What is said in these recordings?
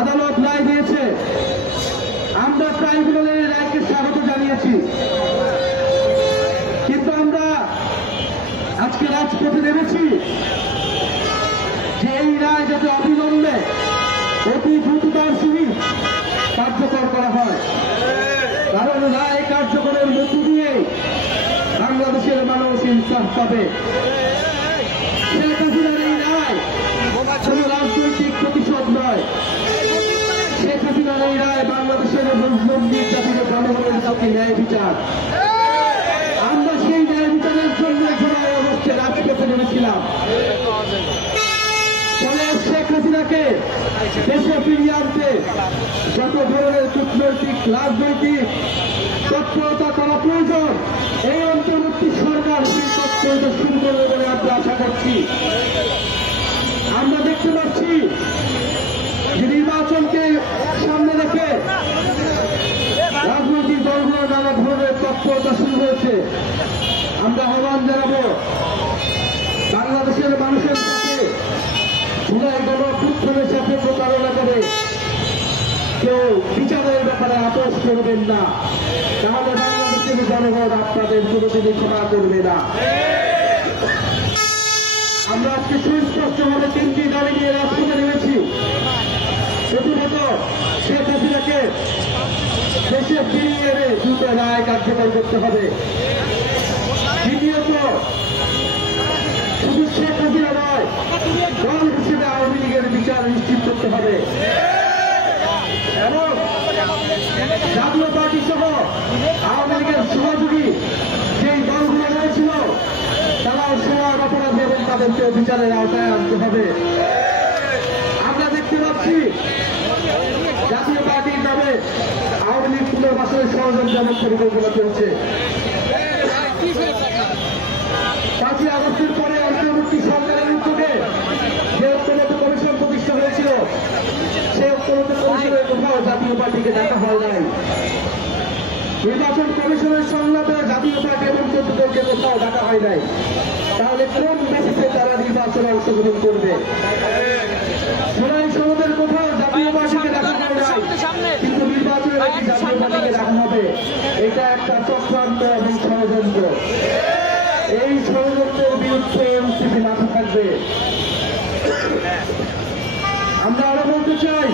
আদালত রায় দিয়েছে। আমরা ট্রাইব্যুনালের রায়কে স্বাগত জানিয়েছি, কিন্তু আমরা আজকে রাজপথে নেমেছি যে এই রায় যাতে অবিলম্বে অতি দ্রুততার সহিত কার্যকর করা হয়। কারণ রায় কার্যকরের মধ্য দিয়ে বাংলাদেশের মানুষ ইনসাফ পাবে। শেখ হাসিনার এই রায় কোন রাজনৈতিক প্রতিশোধ নয়। শেখ হাসিনার এই রায় বাংলাদেশের মন্দির জাতির জনগণের সাথে ন্যায় বিচার। আমরা সেই ন্যায় বিচারের জন্য জুলাই আগস্টে রাজপথে নেমেছিলাম। ফলে শেখ হাসিনাকে দেশে ফিরিয়ে আনতে যত ধরনের কূটনৈতিক রাজনৈতিক তৎপরতা করা প্রয়োজন, এই অন্তর্বর্তী সরকার সেই তৎপরতা শুরু করবে বলে আমরা আশা করছি। আমরা দেখতে পাচ্ছি যে নির্বাচনকে সামনে রেখে রাজনৈতিক দলগুলো নানা ধরনের তৎপরতা শুরু হয়েছে। আমরা আহ্বান জানাবো বাংলাদেশের মানুষের সাথে জুলাই গণঅভ্যুত্থানের সাথে প্রতারণা করে কেউ বিচারের ব্যাপারে আপোষ করবেন না, তাহলে বাংলাদেশের জনগণ আপনাদের কোনোদিনই ক্ষমা করবে না। আমরা আজকে সুস্পষ্টভাবে তিনটি দাবি নিয়ে রাজপথে নেমেছি। প্রথমত, শেখ হাসিনাকে দেশে ফিরিয়ে এনে দ্রুত রায় কার্যকর করতে হবে। দ্বিতীয়ত, শুধু শেখ হাসিনা নয়, দল হিসেবে আওয়ামী লীগের বিচার নিশ্চিত করতে হবে এবং জাতীয় পার্টি সহ আওয়ামী লীগের সহযোগী যেই দলগুলো রয়েছিল তারাও সবার অপরাধ এবং তাদেরকে বিচারের আওতায় আনতে হবে। আমরা দেখতে পাচ্ছি জাতীয় পার্টির নামে আওয়ামী লীগ পুনর্বাসনের ষড়যন্ত্র এবং পরিকল্পনা চলছে। 5ই আগস্টের পরে অন্তর্বর্তী সরকারের উদ্যোগে যে ঐক্যমত্য কমিশন প্রতিষ্ঠা হয়েছিল, সেই ঐক্যমত্য কমিশনের কোথাও জাতীয় পার্টিকে ডাকা হয় নাই। নির্বাচন কমিশনের সংলাপে জাতীয় পার্টি এবং 14 দলকে কোথাও ডাকা হয় নাই। তাহলে কোন বেসিসে তারা নির্বাচনে অংশগ্রহণ করবে? জুলাই সনদের কোথাও জাতীয় পার্টিকে ডাকা হয় নাই, কিন্তু নির্বাচনে জাতীয় পার্টিকে ডাকা হবে। এটা একটা চক্রান্ত এবং ষড়যন্ত্র। এই ষড়যন্ত্রের বিরুদ্ধে এনসিপি মাথা থাকবে। আমরা আরো বলতে চাই,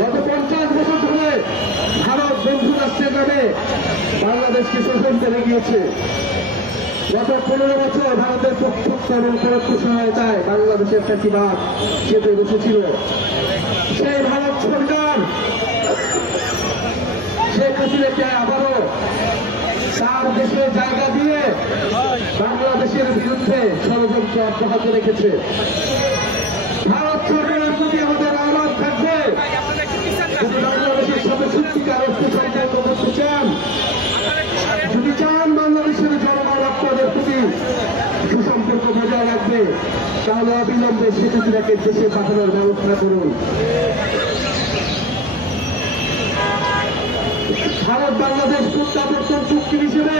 গত 50 বছর ধরে ভারত বন্ধু রাষ্ট্রের নামে বাংলাদেশকে শোষণ করে গিয়েছে। গত 15 বছর ভারতের প্রত্যক্ষ এবং পরোক্ষ সহায়তায় বাংলাদেশের ফ্যাসিবাদ চেপে বসেছিল। সেই ভারত সরকার শেখ হাসিনাকে আবারও তার দেশে জায়গা দিয়ে বাংলাদেশের বিরুদ্ধে ষড়যন্ত্র অব্যাহত রেখেছে। ভারত সরকারের প্রতি আমাদের আহ্বান থাকবে, যদি বাংলাদেশের সাথে সত্যিকার অর্থে সম্পর্ক করতে চান, যদি চান বাংলাদেশের জনগণ আপনাদের প্রতি সুসম্পর্ক বজায় রাখবে, তাহলে অবিলম্বে শেখ হাসিনাকে দেশে পাঠানোর ব্যবস্থা করুন। ভারত বাংলাদেশ প্রত্যাবর্তন চুক্তি হিসেবে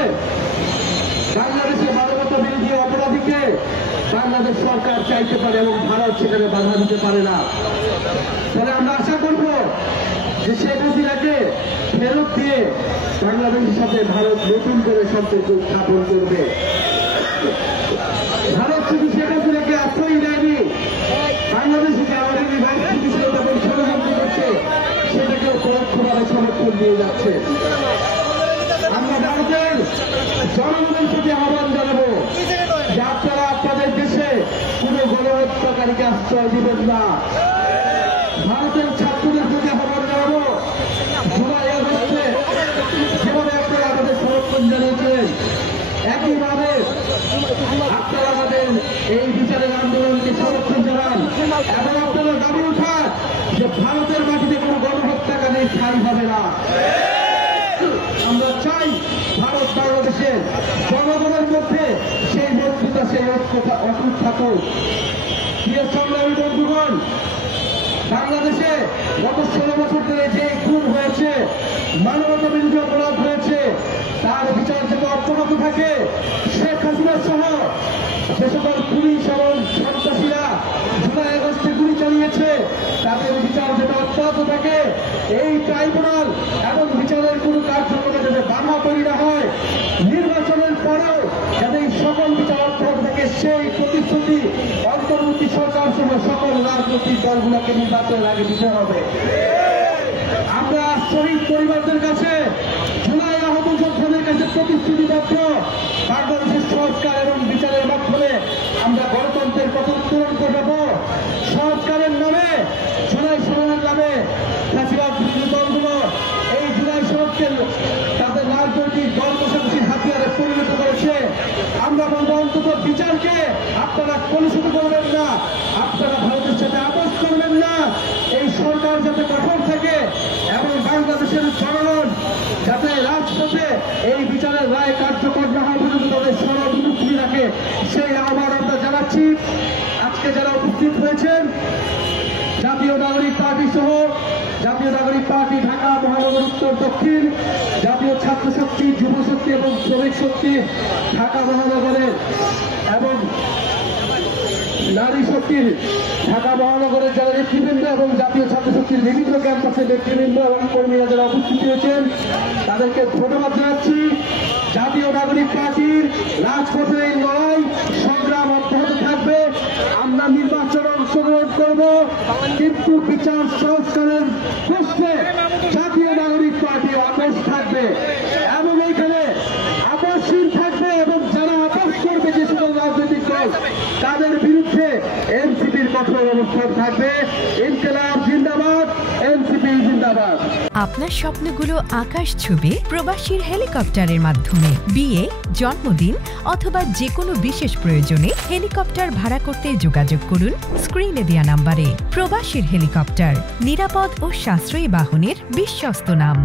বাংলাদেশে মানবতা বিরোধী অপরাধীকে বাংলাদেশ সরকার চাইতে পারে এবং ভারত সেখানে বাধা দিতে পারে না। তাহলে আমরা আশা করব যে শেখ হাসিনাকে ফেরত দিয়ে বাংলাদেশের সাথে ভারত নতুন করে সম্পর্ক স্থাপন করবে। ভারত শুধু শেখ হাসিনাকে আশ্রয় দেয়নি, বাংলাদেশে যে অলরেডি স্থিতিশীলতা এবং ষড়যন্ত্র করছে সেটাকেও পরোক্ষভাবে সমর্থন দিয়ে যাচ্ছে। আমরা ভারতের জনগণের প্রতি আহ্বান জানাবো যে আপনারা আপনাদের দেশে কোনো গণহত্যাকারীকে আশ্রয় দিবেন না। ভারতের ছাত্রদের প্রতি আহ্বান জানাবো, জুলাই আগস্টে যেভাবে আপনারা আমাদের সমর্থন জানিয়েছেন, একইভাবে আপনারা আমাদের এই বিচারের আন্দোলনকে সমর্থন জানান এবং আপনারা দাবি উঠান যে ভারতের মাটিতে কোনো গণহত্যাকারীর ঠাঁই হবে না। আমরা চাই ভারত বাংলাদেশের জনগণের মধ্যে সেই মজবুতা, সেই ঐক্যতা অটুট থাকুক। প্রিয় সংগ্রামী বন্ধুগণ, বাংলাদেশে গত 16 বছর ধরে যে খুন হয়েছে, মানবতা বিরোধী অপরাধ হয়েছে, তার বিচার যাতে অব্যাহত থাকে। শেখ হাসিনা সহ যে সকল পুলিশ এবং সন্ত্রাসীরা জুলাই আগস্টে গুলি চালিয়েছে, তারা বিচার যেটা অব্যাহত থাকে, এই ট্রাইব্যুনাল এবং বিচারের কোন কার্যক্রমে যাতে বাধা তৈরি না হয়, নির্বাচনের পরেও যাতে এই সকল বিচার অব্যাহত থাকে, সেই প্রতিশ্রুতি অন্তর্বর্তী সরকার সহ সকল রাজনৈতিক দলগুলোকে নির্বাচনের আগে দিতে হবে। আমরা শহীদ পরিবারদের কাছে, জুলাই আহত যোদ্ধাদের কাছে প্রতিশ্রুতিবদ্ধ, বাংলাদেশের সংস্কার এবং বিচারের মাধ্যমে আমরা গণতন্ত্রের পতন করব। সংস্কারের নামে, জুলাই সনদের নামে ফ্যাসিবাদ বিরোধী দলগুলো এই জুলাই সনদকে তাদের রাজনৈতিক দল কষাকষির হাতিয়ারে পরিণত করেছে। আমরা বলবো অন্তত বিচারকে আপনারা কলুষিত করবেন না, আপনারা ভারতের সাথে আপোষ করবেন না। এই সরকার যাতে কঠোর থাকে এবং বাংলাদেশের জনগণ যাতে রাজপথে এই বিচারের রায় কার্যকর না হওয়া পর্যন্ত তাদের সর্ববিরুদ্ধে রাখে, সেই আহ্বান আমরা জানাচ্ছি। আজকে যারা উপস্থিত হয়েছেন, জাতীয় নাগরিক পার্টি সহ জাতীয় নাগরিক পার্টি ঢাকা মহানগর উত্তর দক্ষিণ, জাতীয় ছাত্র শক্তি, যুব শক্তি এবং শ্রমিক শক্তি ঢাকা মহানগরের এবং নারী শক্তির ঢাকা মহানগরের যারা নেতৃবৃন্দ এবং জাতীয় ছাত্র শক্তির বিভিন্ন ক্যাম্পাসের নেতৃবৃন্দ এবং কর্মীরা যারা উপস্থিত হয়েছেন, তাদেরকে ধন্যবাদ জানাচ্ছি। জাতীয় নাগরিক পার্টির রাজপথের এই লড়াই সংগ্রাম অব্যাহত থাকবে। আমরা নির্বাচনে অংশগ্রহণ করব, কিন্তু বিচার সংস্কারের প্রশ্নে জাতীয় নাগরিক পার্টি আপোষ থাকবে এবং এইখানে আপোষহীন থাকবে এবং যারা আপোষ করবে যে সকল রাজনৈতিক দল, তাদের বিরুদ্ধে এনসিপির কঠোর অবস্থান থাকবে। ইনকিলাব জিন্দাবাদ, এনসিপি জিন্দাবাদ। আপনার স্বপ্নগুলো আকাশ ছুবে প্রবাসীর হেলিকপ্টারের মাধ্যমে। বিয়ে, জন্মদিন অথবা যে কোনো বিশেষ প্রয়োজনে হেলিকপ্টার ভাড়া করতে যোগাযোগ করুন স্ক্রিনে দেয়া নাম্বারে। প্রবাসীর হেলিকপ্টার, নিরাপদ ও সাশ্রয়ী বাহনের বিশ্বস্ত নাম।